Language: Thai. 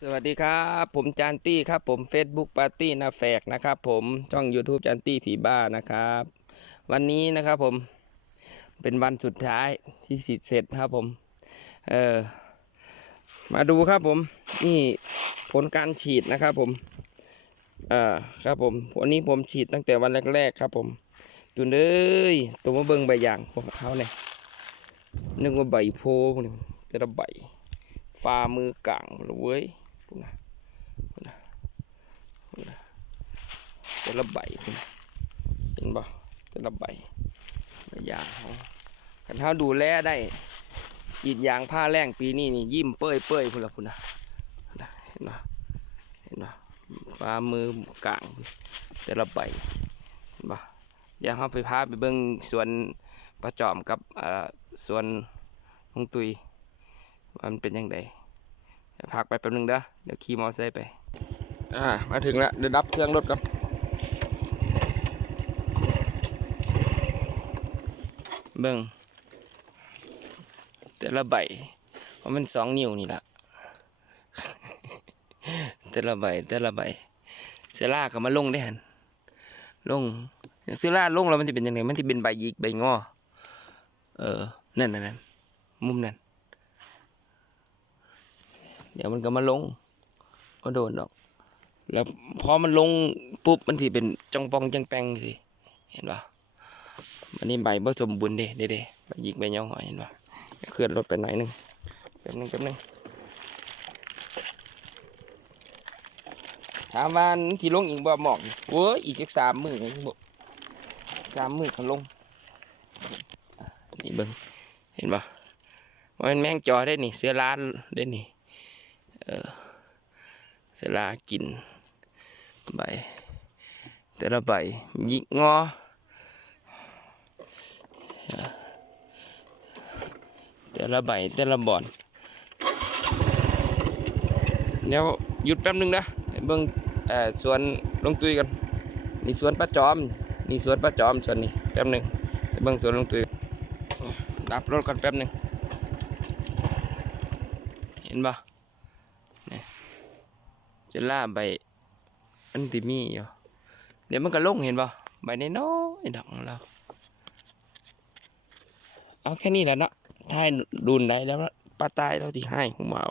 สวัสดีครับ ผมจานตี้ครับผม Facebook ปาร์ตี้นาแฟกนะครับผมช่อง YouTube จานตี้ผีบ้านะครับ วันนี้นะครับผมเป็นวันสุดท้ายที่ฉีดเสร็จครับผมเออมาดูครับผมนี่ผลการฉีดนะครับผมเอ่าครับผมวันนี้ผมฉีดตั้งแต่วันแรก ๆ ครับผมจุนเอ้ยตัวมาเบิงใบอย่างพวกเขาเนี่ยนึกว่าใบโพพวกนี้แต่ละใบฝ่ามือกลางเลยเว้ย นะนะนะแต่ละใบนน่ะเห็นบ่แต่ละใบใบยางเขาคันเท้าดูแลได้กรีดยางผ้าแรงปีนี้นี่ยิ้มเป้ยเป้ยพุ่นละพุ่นนะพุ่นนะเห็นบ่เห็นบ่ฝ่ามือกลางแต่ละใบเห็นบ่เดี๋ยวเขาไปพาไปเบิ่งสวนประจอมกับเอ่วนลุงตุยมันเป็นยังไง พักไปแป๊บนึงเด้อเดี๋ยวขี่มอเตอร์ไซค์ไป อ่า มาถึงแล้วเดี๋ยวดับเครื่องรถก่อนเบิ่งแต่ละใบเพราะมันสองนิ้วนี่ละแต่ละใบแต่ละใบเสือล่าก็มาลงได้หันลงเสือล่าลงแล้วมันจะเป็นยังไงมันจะเป็นใบหยิกใบงอ เออนั่นนั่นนั่นมุมนั่น เดี๋ยวมันก็มาลงก็โดนดอก แล้วพอมันลงปุ๊บมันที่เป็นจองปองจังแปงสิเห็นปะมันนี่ใบผสมบูรณ์เด้เด้เด้ใบหยิกใบยองหอยเห็นปะเคลื่อนรถไปหน่อยหนึงแป๊บนึงแป๊บนึงถามว่าที่ลงอีกบ่หมอกโอ้ยอีกจักสามมือยังบ่สามมือกันลงนี่เบิ้งเห็นปะวันแมงจอได้นี่ เสือร้านได้นี่ เออสลากินใบ แต่ละใบยิกงอแต่ละใบแต่ละบอนเดี๋ยวหยุดแป๊บหนึงนะให้เบิ่งเอ่อสวนลงตุยกันนี่สวนป้าจอมนี่สวนป้าจอมส่วนนี้แป๊บหนึงเบิ่งสวนลงตุยดับรถกันแป๊บหนึงเห็นปะ จะล่าใบอันติมีอยู่เดี๋ยวมันก็ลงเห็นป่ะใบน้อยๆดอกของเราเอาแค่นี้แหละเนาะถ้าดูนได้แล้วปลาตายเราที่ให้ผมเอา